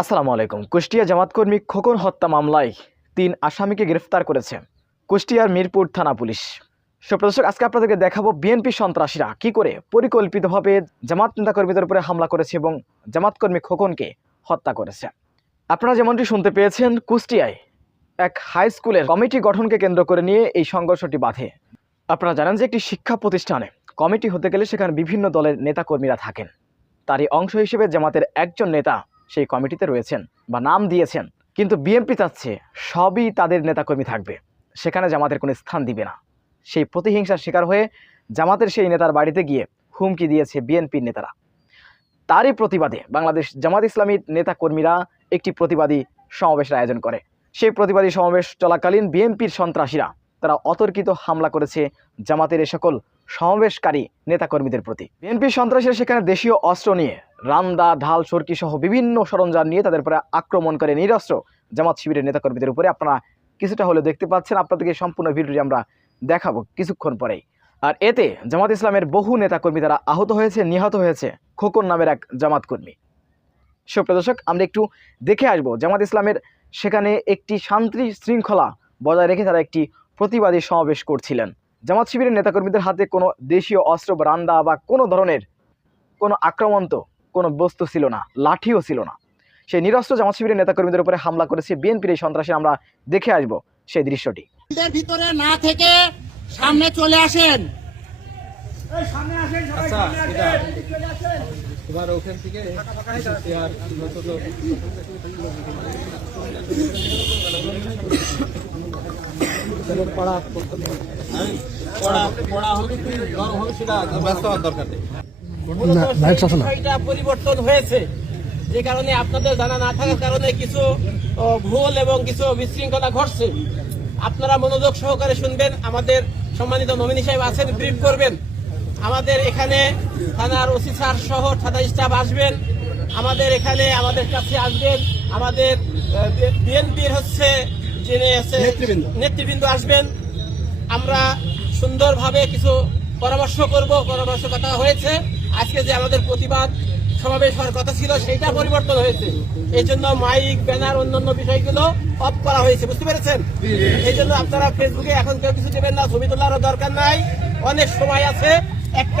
আসসালামু আলাইকুম। কুষ্টিয়া জামাত কর্মী খোকন হত্যা মামলায় তিন আসামিকে গ্রেফতার করেছে কুষ্টিয়ার মিরপুর থানা পুলিশ। সুপ্রদর্শক আজকে আপনাদেরকে দেখাবো বিএনপি সন্ত্রাসীরা কি করে পরিকল্পিতভাবে জামাত নেতাকর্মীদের উপরে হামলা করেছে এবং জামাত কর্মী খোকনকে হত্যা করেছে। আপনারা যেমনটি শুনতে পেয়েছেন, কুষ্টিয়ায় এক হাই স্কুলের কমিটি গঠনকে কেন্দ্র করে নিয়ে এই সংঘর্ষটি বাধে। আপনারা জানেন যে একটি শিক্ষা প্রতিষ্ঠানে কমিটি হতে গেলে সেখানে বিভিন্ন দলের নেতাকর্মীরা থাকেন। তারই অংশ হিসেবে জামাতের একজন নেতা সেই কমিটিতে রয়েছেন বা নাম দিয়েছেন। কিন্তু বিএনপি চাচ্ছে সবই তাদের নেতাকর্মী থাকবে। সেখানে জামাতের কোনো স্থান দিবে না। সেই প্রতিহিংসার শিকার হয়ে জামাতের সেই নেতার বাড়িতে গিয়ে হুমকি দিয়েছে বিএনপির নেতারা। তারই প্রতিবাদে বাংলাদেশ জামাত ইসলামীর নেতাকর্মীরা একটি প্রতিবাদী সমাবেশের আয়োজন করে। সেই প্রতিবাদী সমাবেশ চলাকালীন বিএনপির সন্ত্রাসীরা তারা অতর্কিত হামলা করেছে জামাতের এ সকল সমাবেশকারী নেতাকর্মীদের প্রতি। বিএনপির সন্ত্রাসীরা সেখানে দেশীয় অস্ত্র নিয়ে রামদা, ঢাল সরকি সহ বিভিন্ন সরঞ্জাম নিয়ে তাদের উপরে আক্রমণ করে নিরস্ত্র জামাত শিবিরের নেতাকর্মীদের উপরে। আপনারা কিছুটা হলে দেখতে পাচ্ছেন, আপনাদেরকে সম্পূর্ণ ভিডিওটি আমরা দেখাবো কিছুক্ষণ পরেই। আর এতে জামাত ইসলামের বহু নেতাকর্মী তারা আহত হয়েছে, নিহত হয়েছে খোকন নামের এক জামাত কর্মী। সুপ্রদর্শক আমরা একটু দেখে আসব জামাত ইসলামের সেখানে একটি শান্তি শৃঙ্খলা বজায় রেখে তারা একটি প্রতিবাদী সমাবেশ করছিলেন। জামাত শিবিরের নেতাকর্মীদের হাতে কোনো দেশীয় অস্ত্র বা রান্দা বা কোনো ধরনের কোনো আক্রমন্ত কোনো বস্তু ছিল না লাঠিও ছিল না। সেই নিরস্ত্র জামাত শিবিরের নেতাকর্মীদের উপরে হামলা করেছে বিএনপির এই সন্ত্রাসী আমরা দেখে আসব সেই দৃশ্যটি। ভিতরে না থেকে সামনে চলে আসেন। এবার ওখান থেকে আর ছোট পড়া। পরিবর্তন হয়েছে। যে কারণে আপনাদের জানা না থাকার কারণে কিছু ভুল এবং কিছু বিশৃঙ্খলা ঘটছে। আপনারা মনোযোগ সহকারে শুনবেন। আমাদের সম্মানিত নমিনি সাহেব আছেন ব্রিফ করবেন। আমাদের এখানে থানার ওসি স্যার সহ থানা স্টাফ আসবেন। আমাদের এখানে আমাদের কাছে আসবেন। আমাদের বিএনপির হচ্ছে যিনি আছে নেতৃবৃন্দ আসবেন। আমরা সুন্দরভাবে কিছু পরামর্শ করব পরামর্শ কথা হয়েছে। আজকে যে আমাদের প্রতিবাদ সমাবেশ হওয়ার কথা ছিল সেটা পরিবর্তন হয়েছে। এই জন্য মাইক, ব্যানার, অন্যান্য বিষয়গুলো অফ করা হয়েছে। বুঝতে পেরেছেন? এই জন্য আপনারা ফেসবুকে এখন কেউ কিছু দেবেন না, ছবি তোলারও দরকার নাই। অনেক সময় আছে। একটা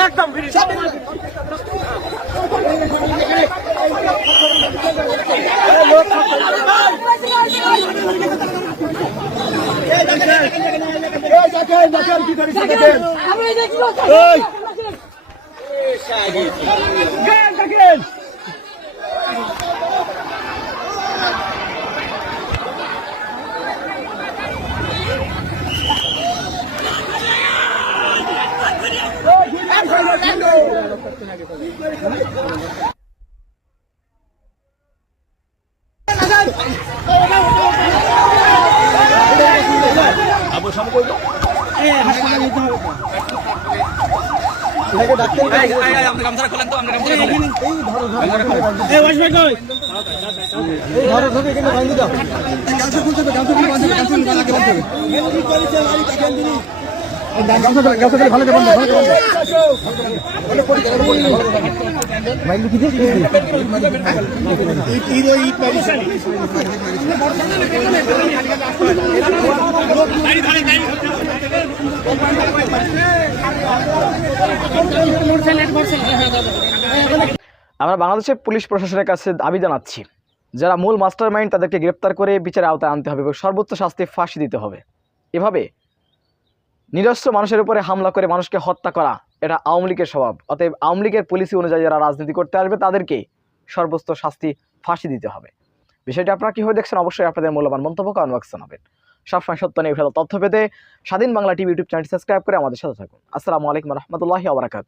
বেঁধে ঢুকলে যেতে হয় একটা করে বেঁধে ঢুকলে যেতে হয় একটা করে এটা কর। একদম আমরা বাংলাদেশের পুলিশ প্রশাসনের কাছে দাবি জানাচ্ছি, যারা মূল মাস্টার মাইন্ড তাদেরকে গ্রেপ্তার করে বিচারের আওতায় আনতে হবে এবং সর্বোচ্চ শাস্তি ফাঁসি দিতে হবে। এভাবে নিরস্ত্র মানুষের উপরে হামলা করে মানুষকে হত্যা করা, এটা আওয়ামী লীগের স্বভাব। অতএব আওয়ামী লীগের পলিসি অনুযায়ী যারা রাজনীতি করতে আসবে, তাদেরকে সর্বোচ্চ শাস্তি, ফাঁসি দিতে হবে। বিষয়টি আপনারা কীভাবে দেখছেন অবশ্যই আপনাদের মূল্যবান মন্তব্য কমেন্ট বক্সে জানাবেন। সবসময় সত্য নিয়ে তথ্য পেতে স্বাধীন Bangla TV YouTube channel subscribe করে আমাদের সাথে থাকুন। আসসালামু আলাইকুম রহমতুল্লাহি আবরাকাত